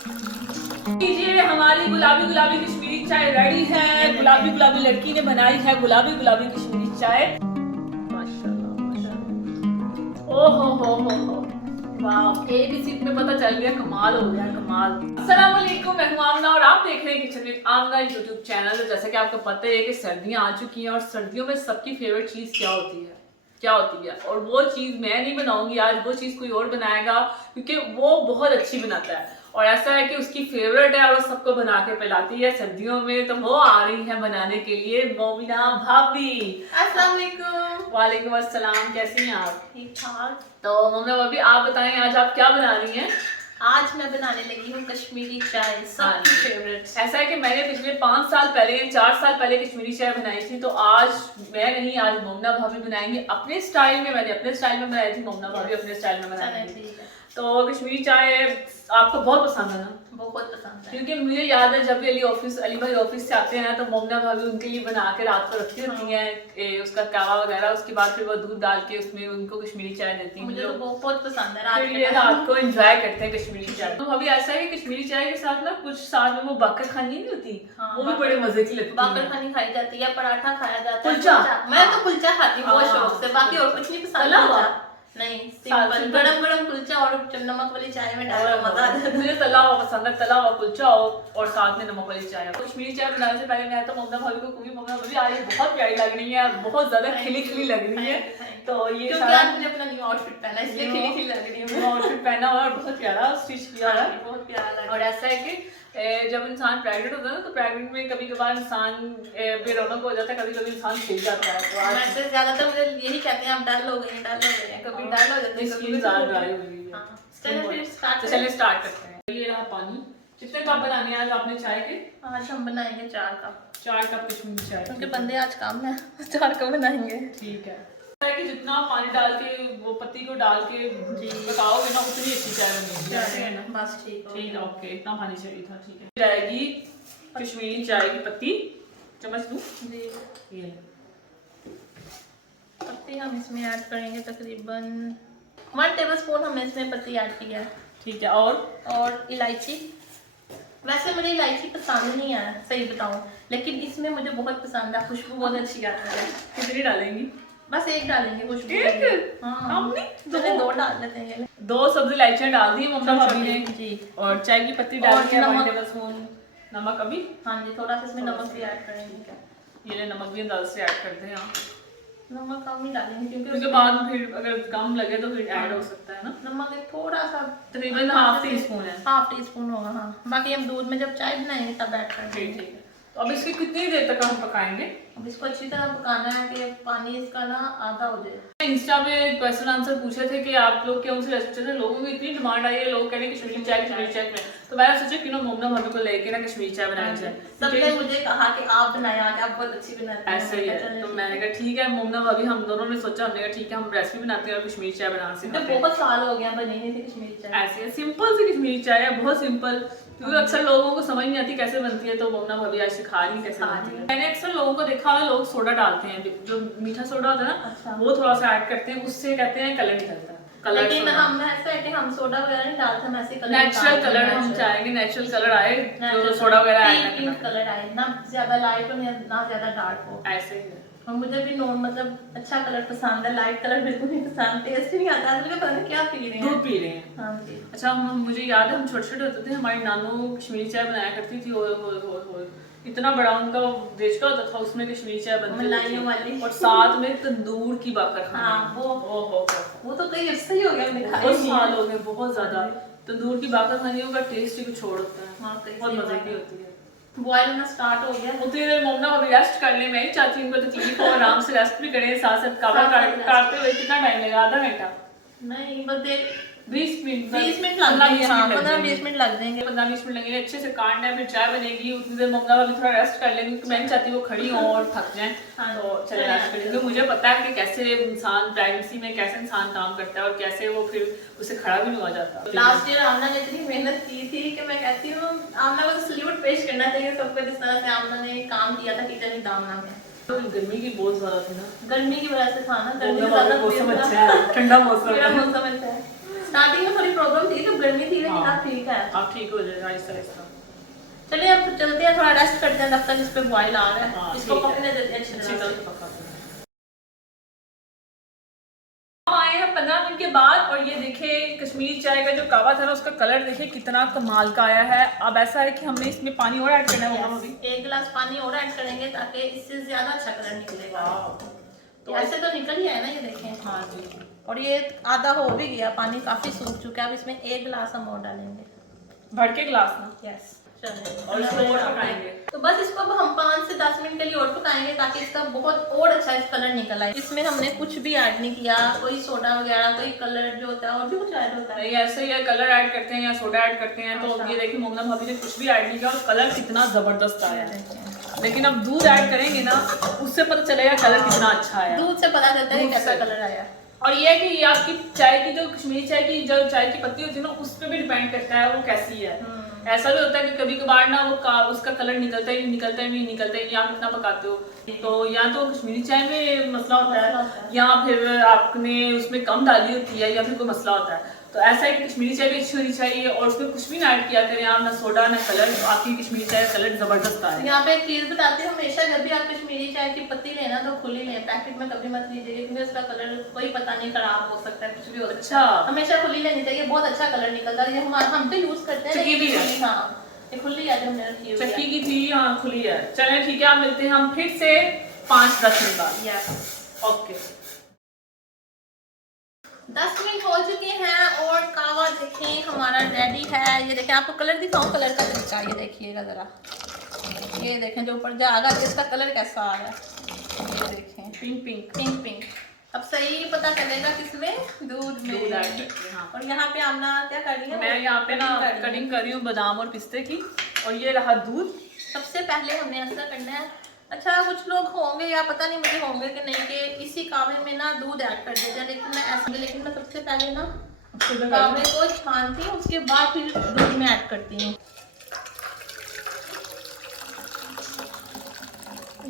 लीजिए हमारी गुलाबी गुलाबी कश्मीरी चाय रेडी है। गुलाबी गुलाबी लड़की ने बनाई है गुलाबी गुलाबी कश्मीरी चाय। माशाल्लाह माशाल्लाह। हो वाह, एक ही सीट में पता चल गया, कमाल हो गया कमाल। अस्सलाम वालेकुम, मैं हूं आमना और आप देख रहे हैं kitchen with Aamna YouTube channel. तो जैसे कि आपको पता है कि सर्दियां आ चुकी हैं और सर्दियों में सबकी फेवरेट चीज क्या होती है, और वो चीज मैं नहीं बनाऊंगी आज, वो चीज कोई और बनाएगा क्योंकि वो बहुत अच्छी बनाता है और ऐसा है कि उसकी फेवरेट है और वो सबको बना के पिलाती है सर्दियों में। तो वो आ रही है बनाने के लिए, मोमिना भाभी। अस्सलाम वालेकुम। वालेकुम अस्सलाम, कैसी हैं आप? ठीक ठाक। तो मोमिना भाभी आप बताएं आज आप क्या बना रही हैं? आज मैं बनाने लगी हूँ कश्मीरी चाय, सबकी फेवरेट। ऐसा है कि मैंने पिछले 5 साल पहले 4 साल पहले कश्मीरी चाय बनाई थी, तो आज मैं नहीं, आज मोमिना भाभी बनाएंगी अपने स्टाइल में। मैंने अपने स्टाइल में बनाई थी, मोमिना भाभी अपने स्टाइल में बनाएंगी। तो कश्मीरी चाय आपको बहुत पसंद है ना? बहुत पसंद है, क्योंकि मुझे याद है जब भी अली भाई ऑफिस से आते हैं तो मोमिना भाभी उनके लिए बना के रात को रखती होती हैं उसका कावा वगैरह। उसके बाद फिर वो दूध डाल के उसमें उनको कश्मीरी चाय देती हैं। मुझे तो बहुत पसंद है। रात को एंजॉय करते हैं कश्मीरी चाय। तो अभी ऐसा है कि कश्मीरी चाय के साथ ना कुछ साथ में वो बाकर खानी नहीं होती, वो भी बड़े मजे की लगती है। बाकर खानी खाई जाती है, पराठा खाया जाता है, कुलचा। मैं तो कुलचा खाती हूँ बहुत शौक से, बाकी और कुछ नहीं पसंद। नहीं, सिंपल गरम गरम कुलचा और नमक वाली चाय में डाल मजा आ जाता है। मुझे तला हुआ पसंद है, तला हुआ कुलचा हो और साथ में नमक वाली चाय। कश्मीरी चाय बनाने से पहले मैं तो मोमिना भाभी को कहूंगी, मोमिना भाभी आज बहुत प्यारी लग रही है, बहुत ज्यादा खिली खिली लग रही है। तो ये सारा मैंने अपना न्यू आउटफिट पहना इसलिए खिली खिली लग रही है। आउटफिट पहना और बहुत प्यारा स्टिच किया है, बहुत प्यारा लग। और ऐसा है कि जब इंसान प्रेग्नेंट होता है ना, तो प्रेग्नेंट में कभी कभार इंसान बेरौनक हो जाता है, कभी कभी इंसान खिल जाता है। तो आज वैसे ज्यादातर मुझे यही कहते हैं आप डल हो गए कभी डल हो जाते हैं, कभी चलिए स्टार्ट करते हैं। ये रहा पानी। कितने कप बनाने हैं आज आपने चाय के? आज हम बनाएंगे 4 कप। 4 कप कश्मीरी चाय, क्योंकि बंदे आज कम है, 4 कप बनाएंगे। ठीक है। कि जितना पानी डाल के वो पत्ती को डाल के पकाओगे ना उतनी अच्छी चाय बनेगी। बस ठीक है, ओके, इतना पानी चाहिए था। ठीक है, जाएगी कश्मीरी चाय की पत्ती। चम्मच दूं जी? ये पत्ती हम इसमें ऐड करेंगे तकरीबन 1 टेबलस्पून हमने इसमें पत्ती ऐड की है। ठीक है। और इलायची, वैसे मुझे इलायची पसंद नहीं है सही बताऊं, लेकिन इसमें मुझे बहुत पसंद है, खुशबू बहुत अच्छी आती है। कितनी डालेंगी? बस 1 डालेंगे खुशबू। हम नहीं, 2 डाल लेते हैं। 2 सब्जी इलायचियां डाल दी मोमिना भाभी ने जी। और चाय की पत्ती डाल दी है, 1 नमक। टेबलस्पून नमक। अभी हाँ जी, थोड़ा सा इसमें नमक भी ऐड करेंगे। ये ले, नमक भी अंदाज से ऐड करते हैं। नमक कम ही डालेंगे क्योंकि बाद में फिर अगर कम लगे तो फिर ऐड हो सकता है ना। नमक एक थोड़ा सा तकरीबन हाफ टी स्पून है। हाफ टी स्पून होगा। हाँ, बाकी हम दूध में जब चाय बनाएंगे तब ऐड करेंगे। ठीक है। तो अब इसकी कितनी देर तक हम पकाएंगे? अब इसको अच्छी तरह पकाना है कि पानी इसका ना आधा हो जाए। इंस्टा पे क्वेश्चन आंसर पूछे थे कि आप लोग क्या उनसे रेसिपी से लोगों की इतनी डिमांड आई है, लोग कह रहे हैं कश्मीरी चाय में। तो मैंने सोचा क्यों ना मोमिना भाभी को लेके ना कश्मीरी चाय बनाई जाए। सबने मुझे कहा कि आप बनाया, कि आप बहुत अच्छी बनाते हैं। ऐसे ही है, तो मैंने कहा ठीक है मोमिना भाभी, हम दोनों ने सोचा, हमने कहा ठीक है हम रेसिपी बनाते हैं और कश्मीरी चाय बनाना सीखते हैं। बहुत साल हो गया बनी नहीं थी कश्मीरी चाय। ऐसे सिंपल सी कश्मीरी चाय है, बहुत सिंपल, क्योंकि अक्सर लोगों को समझ नहीं आती कैसे बनती है। तो मोमिना भाभी आज सिखा रही कैसे बनती है। मैंने अक्सर लोगों को देखा है, लोग सोडा डालते हैं, जो मीठा सोडा होता है ना, वो थोड़ा सा ऐड करते हैं, उससे कहते हैं कलर निकलता है। लेकिन हम ऐसा है कि हम सोडा वगैरह नहीं डालते, हम ऐसे कलर नेचुरल कलर हम चाहेंगे, नेचुरल कलर आए, जो सोडा वगैरह ऐड पिंक कलर आए, ना ज्यादा लाइट हो ना ज्यादा डार्क हो। ऐसे ही है। और मुझे भी मतलब अच्छा कलर पसंद है, लाइट कलर बिल्कुल नहीं पसंद, टेस्ट नहीं आता है। पता नहीं क्या पी रहे हैं, दूध पी रहे हैं। हाँ जी। अच्छा, मुझे याद है हम छोटे छोटे होते थे, हमारी नानू कश्मीरी चाय बनाया करती थी। हो इतना बड़ा उनका देश का होता था, उसमें कश्मीरी चाय बनती थी और साथ में तंदूर की बाकर खाना। हाँ, वो तो कई अर्से ही हो गया, हमने खाया, बहुत साल हो गए, बहुत ज्यादा। तंदूर की बाकर खाने का टेस्ट ही कुछ और होता है। हाँ, बहुत मजे की होती है। बॉयल होना स्टार्ट हो गया। उतनी देर मोमिना अभी रेस्ट कर ले, मैं ही चाहती हूँ उनको तकलीफ हो, आराम से रेस्ट भी करें, साथ साथ कावा काटते हुए। कितना टाइम लगेगा? आधा घंटा नहीं, बस 20 मिनट 20 मिनट लग जाएंगे। 15-20 मिनट लग जाएंगे। 15-20 मिनट लगेंगे, अच्छे से काटना है, फिर चाय बनेगी। उतनी देर मोमिना अभी थोड़ा रेस्ट कर लेंगे, क्योंकि मैं नहीं चाहती वो खड़ी हो और थक जाएं। तो चले रेस्ट करेंगे। मुझे पता है कि कैसे इंसान प्रेगनेंसी में कैसे इंसान काम करता है और कैसे वो फिर उसे खड़ा भी नहीं हो जाता। लास्ट ईयर आमना ने इतनी मेहनत की थी कि मैं कहती हूँ आमना को तो सल्यूट पेश करना चाहिए सबको, जिस तरह से आमना ने काम किया था किचन विद आमना में। तो गर्मी की बहुत ज्यादा थी ना, गर्मी की वजह से था ना, गर्मी ज्यादा मौसम अच्छा है, ठंडा मौसम अच्छा है। स्टार्टिंग में थोड़ी प्रॉब्लम थी, तो गर्मी थी, लेकिन हाँ। अब ठीक है। अब ठीक हो जाएगा आहिस्ता आहिस्ता। चलिए अब चलते हैं, थोड़ा रेस्ट करते हैं, तब तक इस पे बॉईल आ रहा है। हाँ, इसको ठीक है। पकने देते हैं अच्छी अच्छी तरह तरह से। से पका दें। हम आए हैं 15 मिनट के बाद और ये देखें कश्मीरी चाय का जो कावा था ना उसका कलर देखें कितना कमाल का आया है। अब ऐसा है कि हमने इसमें पानी और ऐड करना है। Yes, 1 गिलास पानी और ऐड करेंगे ताकि इससे ज्यादा अच्छा कलर निकलेगा। तो ऐसे तो निकल ही है ना, ये देखें। हाँ जी। और ये आधा हो भी गया, पानी काफी सूख चुका है। अब इसमें 1 गिलास हम और डालेंगे। भर के गिलास ना। यस, चलिए और इसको और पकाएंगे। तो बस इसको अब हम 5 से 10 मिनट के लिए और पकाएंगे ताकि इसका बहुत और अच्छा इस कलर निकल आए। इसमें हमने कुछ भी ऐड नहीं किया, कोई सोडा वगैरह, कोई कलर जो होता है और भी कुछ ऐड होता है। नहीं ऐसे ही कलर ऐड करते हैं या सोडा ऐड करते हैं। तो अच्छा। ये देखिए मोमना भाभी ने कुछ भी ऐड नहीं किया और कलर कितना जबरदस्त आया है। लेकिन अब दूध ऐड करेंगे ना उससे पता चलेगा कलर कितना अच्छा आया। दूध से पता चलता है दूध कैसा से। कलर आया। और ये है कि ये आपकी चाय की जो कश्मीरी चाय की जो चाय की पत्ती होती है ना उस पर भी डिपेंड करता है वो कैसी है। ऐसा भी होता है कि कभी कभार ना वो उसका कलर निकलता ही नहीं आप इतना पकाते हो तो या तो कश्मीरी चाय में मसला होता है या फिर आपने उसमें कम डाली होती है या फिर कोई मसला होता है। तो ऐसा है कि कश्मीरी चाय भी अच्छी होनी चाहिए और उसमें कुछ भी ना ऐड किया करें आप, ना सोडा ना कलर। आपकी कश्मीरी चाय का कलर जबरदस्त आए। यहाँ पे एक चीज बताते हैं, हमेशा जब भी आप कश्मीरी चाय की पत्ती लेना तो खुली लें, पैकेट में कभी मत लीजिए क्योंकि उसका कलर कोई पता नहीं, खराब हो सकता है, कुछ भी हो सकता है। अच्छा। हमेशा खुली लेनी चाहिए, बहुत अच्छा कलर निकलता है। ये हम तो यूज करते हैं। चक्की भी है। हाँ, ये खुली है जो हमने रखी हुई है। चक्की की थी, हाँ खुली है। चलें ठीक है, आप मिलते हैं हम फिर से 5-10 मिनट बाद। Yes, okay. 10 मिनट हो चुके हैं और कावा देखें हमारा रेडी है। ये देखें, आपको कलर दिखाऊं, कलर का तरीका ये देखिएगा जरा। ये देखें जो ऊपर जाएगा इसका कलर कैसा आ रहा है। ये देखें पिंक पिंक पिंक पिंक। अब सही पता चलेगा किसमें, दूध में। दूध ऐड करते हैं। हाँ। और यहाँ पे आमना क्या कर रही है? मैं यहाँ पे ना कटिंग कर रही हूँ बादाम और पिस्ते की और ये रहा दूध। सबसे पहले हमने ऐसा करना है। अच्छा, कुछ लोग होंगे या पता नहीं मुझे होंगे कि नहीं कि इसी कावे में ना दूध ऐड कर देते हैं, लेकिन मैं सबसे पहले ना कावे को छानती हूँ, उसके बाद फिर दूध में ऐड करती हूँ।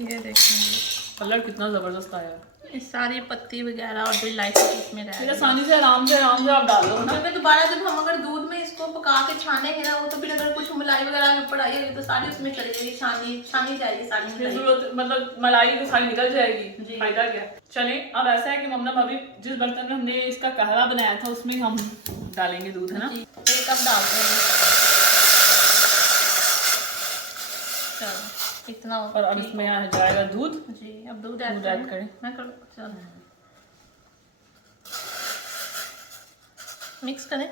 ये देखेंगे कलर कितना जबरदस्त आया है। इस सारी पत्ती वगैरह और जो इलायची इसमें रह फिर गई। आसानी से आराम से आप डाल दो ना। क्योंकि दोबारा जब हम अगर दूध में इसको पका के छानेंगे ना, वो तो फिर अगर कुछ मलाई वगैरह ऊपर आई होगी तो सारी उसमें चली जाएगी, छानी जाएगी सारी फिर मलाई। जरूरत मतलब मलाई तो सारी निकल जाएगी, जी। फायदा क्या। चलें अब ऐसा है कि ममना भाभी जिस बर्तन में हमने इसका कहवा बनाया था उसमें हम डालेंगे दूध, है ना। जी, 1 कप डालते हैं। चलो इतना और अब इसमें यहाँ जाएगा दूध। जी, अब दूध ऐड करें। मैं करूँ, चलो मिक्स करें।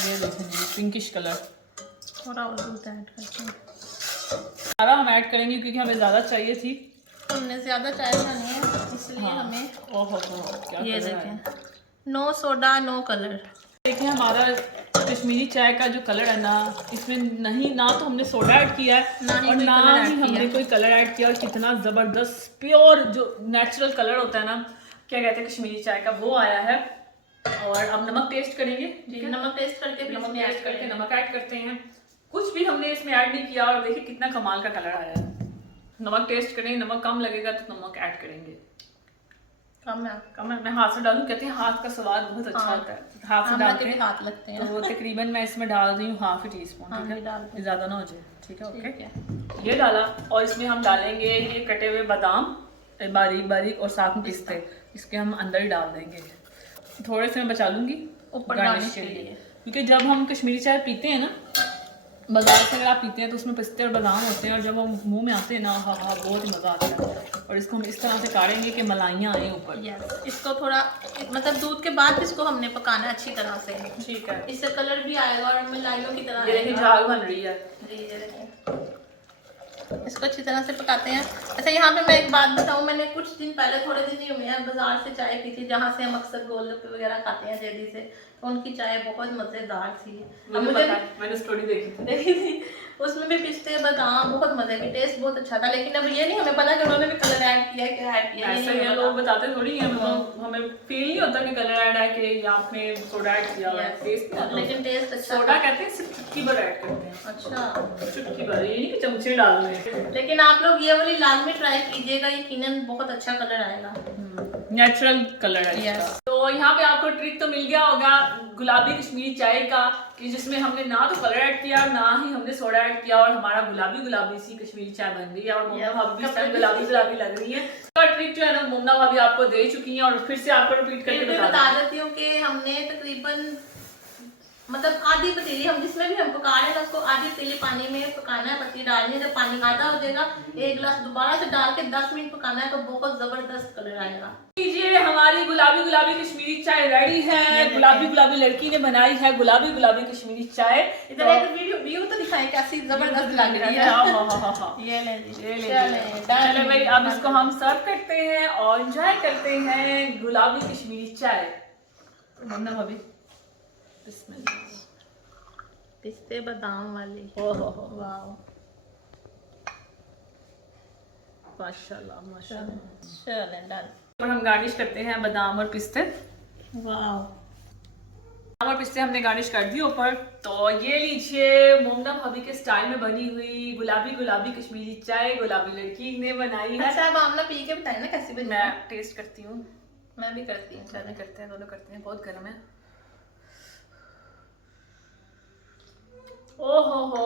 ये देखें जी पिंकिश कलर। थोड़ा और दूध ऐड करते हैं। सारा हम ऐड करेंगे क्योंकि हमें ज़्यादा चाहिए थी। हमने ज़्यादा चाय खानी है इसलिए हाँ। हमें ओहो क्या ये कलर है। देखें, नो सोडा नो कलर। देखिए हमारा कश्मीरी चाय का जो कलर है ना इसमें नहीं ना तो हमने सोडा ऐड किया है ना ही और कोई ना कलर ही ऐड हमने किया। कोई कलर ऐड किया और कितना ज़बरदस्त प्योर जो नेचुरल कलर होता है ना, क्या कहते हैं कश्मीरी चाय का, वो आया है। और अब नमक टेस्ट करेंगे। जी, नमक टेस्ट करके फिर नमक इसमें टेस्ट ऐड करके करेंगे। नमक ऐड करते हैं। कुछ भी हमने इसमें ऐड नहीं किया और देखिए कितना कमाल का कलर आया है। नमक टेस्ट करेंगे, नमक कम लगेगा तो नमक ऐड करेंगे। कम है। कम है, मैं हाथ से डालूं, कहते हैं हाथ का स्वाद बहुत अच्छा हाँ। होता है, हाथ से हम डालते के हैं। हाथ लगते हैं। तो तकरीबन मैं इसमें डाल रही हूँ ½ टीस्पून, हाँ, ठीक ये डाल दें। है, ज़्यादा ना हो जाए, ठीक है। ठीक ओके, है। ये डाला और इसमें हम डालेंगे ये कटे हुए बादाम बारीक बारीक और साथ में पिस्ते, इसके हम अंदर ही डाल देंगे। थोड़े से मैं बचा लूँगी ऊपर गार्निश के लिए, क्योंकि जब हम कश्मीरी चाय पीते हैं ना बाजार से अगर आप पीते हैं तो उसमें पिस्ते और बादाम होते हैं और जब हम मुंह में आते हैं ना हाँ हाँ बहुत ही मज़ा आता है। और इसको हम इस तरह से काटेंगे कि मलाइयाँ आए ऊपर। यस, इसको थोड़ा मतलब दूध के बाद इसको हमने पकाना है अच्छी तरह से। ठीक है, इससे कलर भी आएगा और मिलाइयों की तरह ये देखिए झाग बन रही है। जी, ये देखिए इसको अच्छी तरह से पकाते हैं। अच्छा, यहाँ पे मैं एक बात बताऊँ, मैंने कुछ दिन पहले, थोड़े दिन ही हुए हैं, बाजार से चाय पी थी जहाँ से हम अक्सर गोलगप्पे वगैरह खाते हैं जेडी से, तो उनकी चाय बहुत मज़ेदार थी। मैंने स्टोरी देखी थी। उसमें भी पिस्ते बादाम बहुत मजे की, टेस्ट बहुत अच्छा था। लेकिन अब ये नहीं हमें पता कि उन्होंने भी कलर ऐड किया है, क्या ऐड किया है, ऐसा ये लोग बताते थोड़ी है, मतलब हमें फील नहीं होता कि कलर ऐड है कि या आपने सोडा ऐड किया है, टेस्ट नहीं आता। लेकिन टेस्ट अच्छा सोडा था। कहते हैं सिर्फ चुटकी भर ऐड करते हैं। अच्छा, चुटकी भर, ये नहीं कि चमचे डाल रहे हैं। लेकिन आप लोग ये वाली लाजमी ट्राई कीजिएगा, यकीनन बहुत अच्छा कलर आएगा। नेचुरल कलर है Yes. इसका। तो यहाँ पे आपको ट्रिक तो मिल गया होगा गुलाबी कश्मीरी चाय का, कि जिसमें हमने ना तो कलर ऐड किया ना ही हमने सोडा ऐड किया और हमारा गुलाबी गुलाबी सी कश्मीरी चाय बन गई है। और मोमना भाभी भी इस टाइम गुलाबी गुलाबी लग रही है। तो ट्रिक जो है ना मोमना भाभी आपको दे चुकी हैं और फिर से आपको रिपीट करके मैं बता देती हूँ कि हमने तकरीबन मतलब आधी पतीली, हम जिसमें भी हम पका रहे हैं उसको आधी पतीली पानी में पकाना है, पत्ती डालनी है। जब पानी आधा हो जाएगा एक गिलास दोबारा से डाल के 10 मिनट पकाना है, तो बहुत जबरदस्त कलर आएगा। लीजिए हमारी गुलाबी गुलाबी कश्मीरी चाय रेडी है। गुलाबी गुलाबी लड़की ने बनाई है गुलाबी गुलाबी कश्मीरी चाय। इधर एक वीडियो व्यू तो दिखाएं कैसी जबरदस्त लग रही है। ये ले चलो भाई अब इसको हम सर्व करते हैं और एंजॉय करते हैं गुलाबी कश्मीरी चाय। मोमना भाभी बिस्मिल्लाह। पिस्ते बादाम वाली, ओहो वाह माशाल्लाह माशाल्लाह। चलें डन। और हम गार्निश करते हैं बादाम और पिस्ते। वाह बादाम और पिस्ते हमने गार्निश कर दिए ऊपर। तो ये लीजिए मोमना भाभी के स्टाइल में बनी हुई गुलाबी गुलाबी कश्मीरी चाय गुलाबी लड़की ने बनाई है। अच्छा अब आमला पी के बताए ना कैसी बनी। मैं टेस्ट करती हूँ। मैं भी करती हूँ। दोनों करते हैं, दोनों करते हैं। बहुत गर्म है। ओहो हो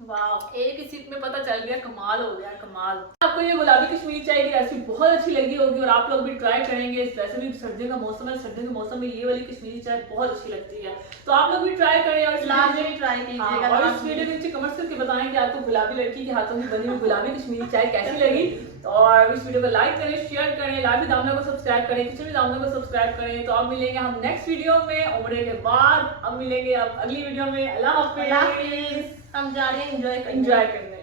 वाह, एक ही सीट में पता चल गया, कमाल हो गया कमाल। आपको ये गुलाबी कश्मीरी चाय की रेसिपी बहुत अच्छी लगी होगी और आप लोग भी ट्राई करेंगे। वैसे भी सर्दियों का मौसम है, सर्दियों के मौसम में ये वाली कश्मीरी चाय बहुत अच्छी लगती है। तो आप लोग भी ट्राई करें और लाजमी ट्राई कीजिएगा। और इस वीडियो के नीचे कमेंट्स करके बताएं कि आपको गुलाबी लड़की के हाथों की बनी हुई गुलाबी कश्मीरी चाय कैसी लगी। और इस वीडियो को लाइक करें, शेयर करें, लाइव दामना को सब्सक्राइब करें, किचन दामना को सब्सक्राइब करें। तो अब मिलेंगे हम नेक्स्ट वीडियो में उम्र के बाद। अब मिलेंगे अब अगली वीडियो में। अल्लाह हाफिज। हम जा रहे हैं एंजॉय करने।